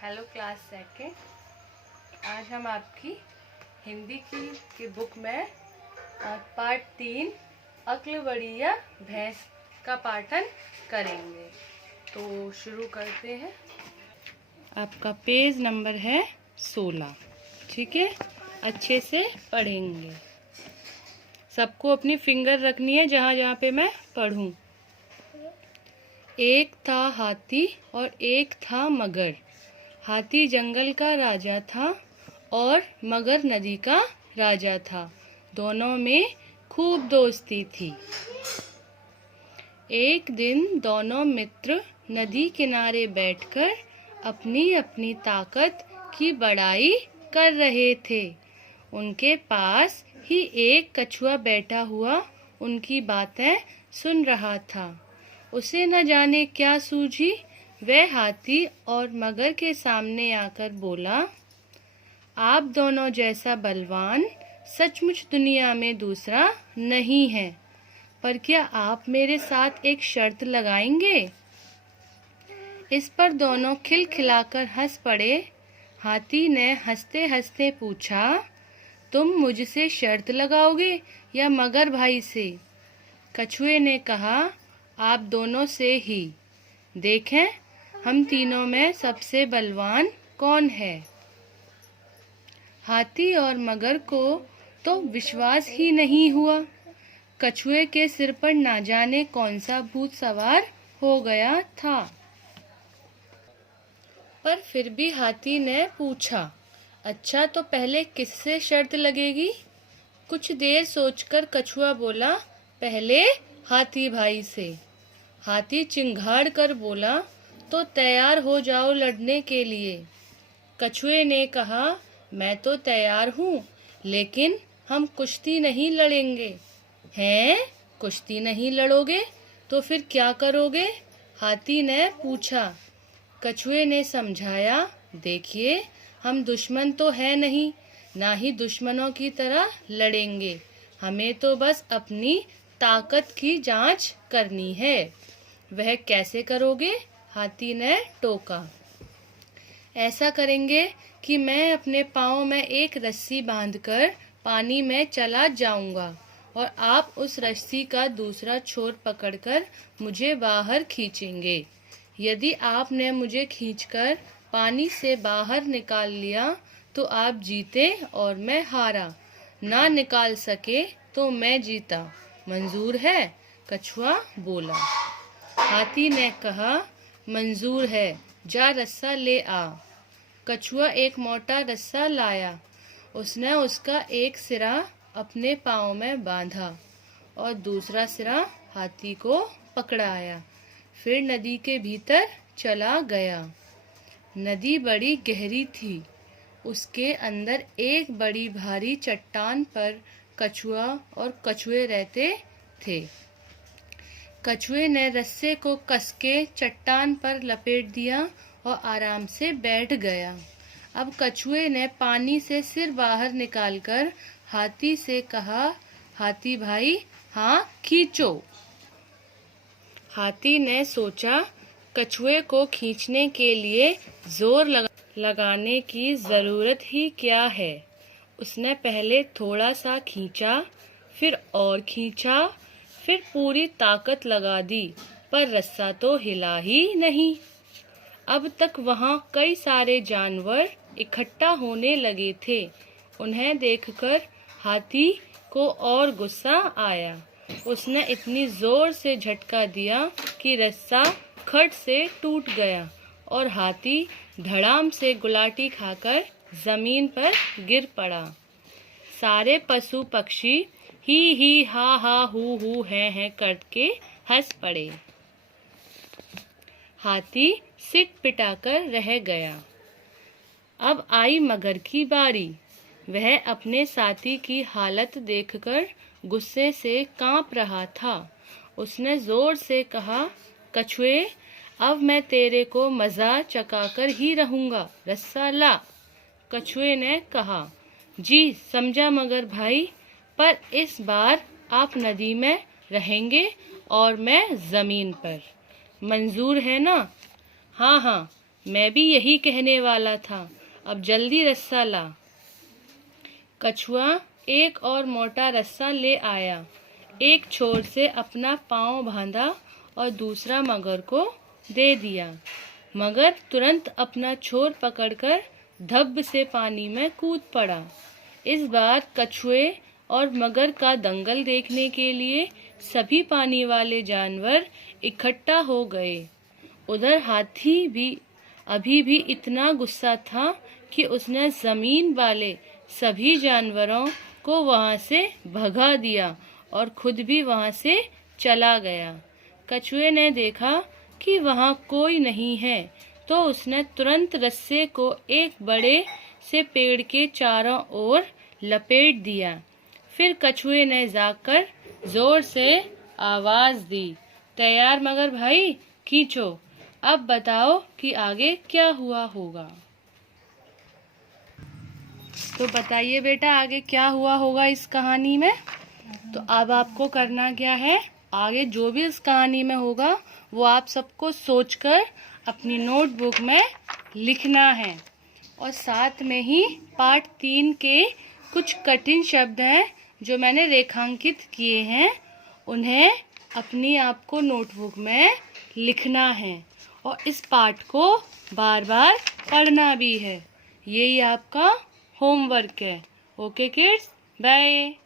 Hello class second. आज हम आपकी हिंदी की बुक में पार्ट 3 अक्ल बढ़िया भैंस का पाठन करेंगे। तो शुरू करते हैं। आपका पेज नंबर है 16। ठीक है, अच्छे से पढ़ेंगे। सबको अपनी फिंगर रखनी है जहाँ जहाँ पे मैं पढ़ूँ। एक था हाथी और एक था मगर। हाथी जंगल का राजा था और मगर नदी का राजा था। दोनों में खूब दोस्ती थी। एक दिन दोनों मित्र नदी किनारे बैठकर अपनी अपनी ताकत की बड़ाई कर रहे थे। उनके पास ही एक कछुआ बैठा हुआ उनकी बातें सुन रहा था। उसे न जाने क्या सूझी, वह हाथी और मगर के सामने आकर बोला, आप दोनों जैसा बलवान सचमुच दुनिया में दूसरा नहीं है, पर क्या आप मेरे साथ एक शर्त लगाएंगे? इस पर दोनों खिलखिलाकर हंस पड़े। हाथी ने हंसते हंसते पूछा, तुम मुझसे शर्त लगाओगे या मगर भाई से? कछुए ने कहा, आप दोनों से ही। देखें हम तीनों में सबसे बलवान कौन है। हाथी और मगर को तो विश्वास ही नहीं हुआ। कछुए के सिर पर ना जाने कौन सा भूत सवार हो गया था। पर फिर भी हाथी ने पूछा, अच्छा तो पहले किससे शर्त लगेगी? कुछ देर सोचकर कछुआ बोला, पहले हाथी भाई से। हाथी चिंघाड़ कर बोला, तो तैयार हो जाओ लड़ने के लिए। कछुए ने कहा, मैं तो तैयार हूँ, लेकिन हम कुश्ती नहीं लड़ेंगे। हैं? कुश्ती नहीं लड़ोगे तो फिर क्या करोगे? हाथी ने पूछा। कछुए ने समझाया, देखिए हम दुश्मन तो है नहीं, ना ही दुश्मनों की तरह लड़ेंगे। हमें तो बस अपनी ताकत की जांच करनी है। वह कैसे करोगे? हाथी ने टोका। ऐसा करेंगे कि मैं अपने पाँव में एक रस्सी बांधकर पानी में चला जाऊंगा और आप उस रस्सी का दूसरा छोर पकड़कर मुझे बाहर खींचेंगे। यदि आपने मुझे खींचकर पानी से बाहर निकाल लिया तो आप जीते और मैं हारा। ना निकाल सके तो मैं जीता। मंजूर है? कछुआ बोला। हाथी ने कहा, मंजूर है, जा रस्सा ले आ। कछुआ एक मोटा रस्सा लाया। उसने उसका एक सिरा अपने पाँव में बांधा और दूसरा सिरा हाथी को पकड़ाया। फिर नदी के भीतर चला गया। नदी बड़ी गहरी थी। उसके अंदर एक बड़ी भारी चट्टान पर कछुआ और कछुए रहते थे। कछुए ने रस्से को कसके चट्टान पर लपेट दिया और आराम से बैठ गया। अब कछुए ने पानी से सिर बाहर निकालकर हाथी से कहा, हाथी भाई, हाँ खींचो। हाथी ने सोचा, कछुए को खींचने के लिए जोर लगाने की जरूरत ही क्या है। उसने पहले थोड़ा सा खींचा, फिर और खींचा, फिर पूरी ताकत लगा दी, पर रस्सा तो हिला ही नहीं। अब तक वहां कई सारे जानवर इकट्ठा होने लगे थे। उन्हें देखकर हाथी को और गुस्सा आया। उसने इतनी जोर से झटका दिया कि रस्सा खट से टूट गया और हाथी धड़ाम से गुलाटी खाकर जमीन पर गिर पड़ा। सारे पशु पक्षी ही हा हा हू है करके हंस पड़े। हाथी सिट पिटाकर रह गया। अब आई मगर की बारी। वह अपने साथी की हालत देखकर गुस्से से कांप रहा था। उसने जोर से कहा, कछुए, अब मैं तेरे को मजा चकाकर ही रहूंगा, रस्सा ला। कछुए ने कहा, जी समझा मगर भाई, पर इस बार आप नदी में रहेंगे और मैं जमीन पर। मंजूर है ना? हाँ हाँ, मैं भी यही कहने वाला था, अब जल्दी रस्सा ला। कछुआ एक और मोटा रस्सा ले आया, एक छोर से अपना पाँव बांधा और दूसरा मगर को दे दिया। मगर तुरंत अपना छोर पकड़कर धब्ब से पानी में कूद पड़ा। इस बार कछुए और मगर का दंगल देखने के लिए सभी पानी वाले जानवर इकट्ठा हो गए। उधर हाथी भी अभी भी इतना गुस्सा था कि उसने जमीन वाले सभी जानवरों को वहां से भगा दिया और खुद भी वहां से चला गया। कछुए ने देखा कि वहां कोई नहीं है, तो उसने तुरंत रस्से को एक बड़े से पेड़ के चारों ओर लपेट दिया। फिर कछुए ने जाकर जोर से आवाज दी, तैयार मगर भाई, खींचो, अब बताओ कि आगे क्या हुआ होगा। तो बताइए बेटा, आगे क्या हुआ होगा इस कहानी में। तो अब आपको करना क्या है, आगे जो भी इस कहानी में होगा वो आप सबको सोचकर अपनी नोटबुक में लिखना है। और साथ में ही पार्ट 3 के कुछ कठिन शब्द हैं जो मैंने रेखांकित किए हैं, उन्हें अपनी आपको नोटबुक में लिखना है और इस पाठ को बार बार पढ़ना भी है। यही आपका होमवर्क है। Okay kids, bye.